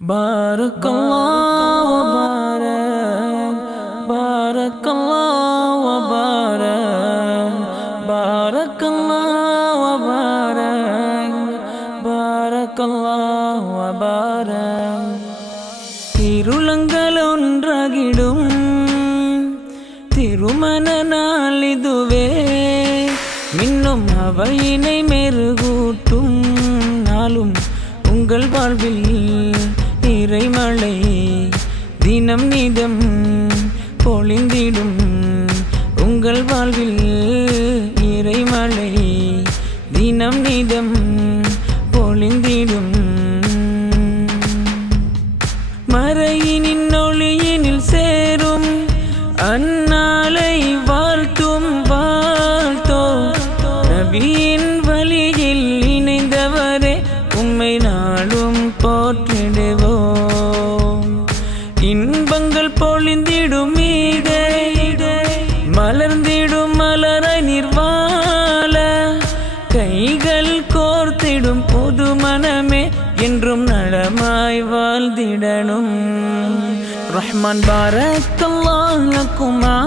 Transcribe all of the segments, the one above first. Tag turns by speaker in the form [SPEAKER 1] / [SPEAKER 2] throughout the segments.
[SPEAKER 1] بارك الله وبارك بارك الله وبارك بارك الله وبارك بارك الله وبارك இருளங்கள் ஒன்றாகிடும் திருமண நாளிதுவே மின்னும் அவையினை மெருகூட்டும் நாளும் உங்கள் வாழ்வில் இறைமழை தினம் நிதம் பொழிந்திடும். உங்கள் வாழ்வில் இறைமழை தினம் நிதம் பொழிந்திடும். மறையினின் ஒளியினில் சேரும் அன் மலர்ந்திடும் மலரை நிர்வால கைகள் கோர்த்திடும் புது மனமே என்றும் நலமாய் வாழ்ந்திடணும் ரஹ்மான் பாரக்கல்லாஹ் லக்குமா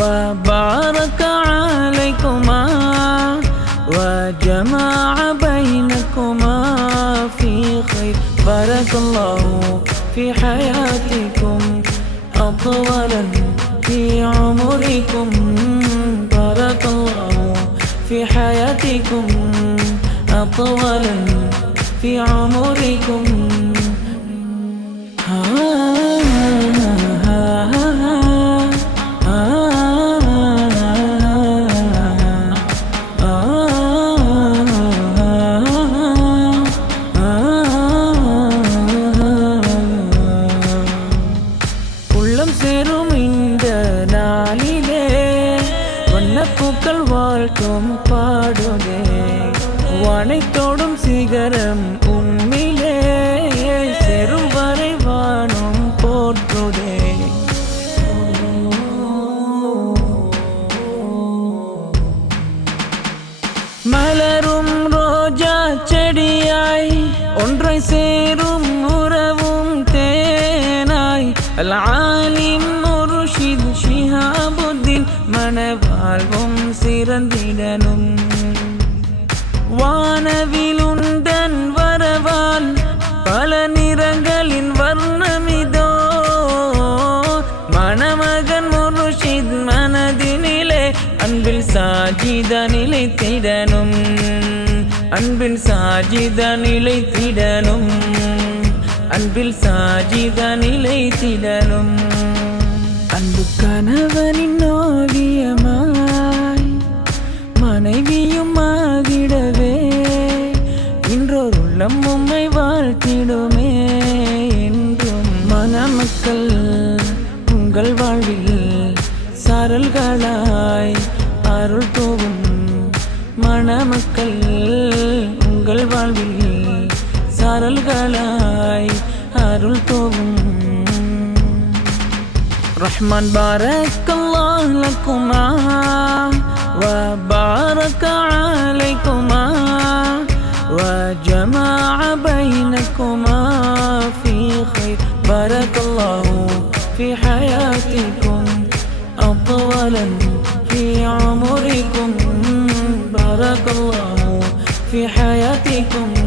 [SPEAKER 1] وبارك عليكما وجمع بينكما في خير بارك الله في حياتكم أطولا في عمركم بارك الله في حياتكم أطولا في عمركم. آه. பூக்கள் வாழ்த்தும் பாடுதே வனைத்தோடும் சிகரம் உண்மையிலே. செரும் வரை போற்றுதே. மலரும் ரோஜா செடியாய் ஒன்றை சேரும் உறவும் தேனாய். அல் ஆலிம் முர்ஷித் பிறந்திடனும் சிறந்திடனும் வானவிலுண்டன் வரவால் பல நிறங்களின் வர்ணமிதோ. மணமகன் முருஷித் மனதினிலே அன்பில் சாஜித நிலைத்திடனும். அன்பில் சாஜித நிலைத்திடனும். அன்பில் சாஜித நிலைத்திடனும். அன்பு கணவனின் நோவி சாரல்களாய் அருள் தூவும் மணமக்கள் உங்கள் வாழ்வில் சாரல்களாய் அருள் தூவும் رحمن بارك الله لكما وبارك عليكما وجمع بينكما في خير بارك الله في حياتكم في حياتكم.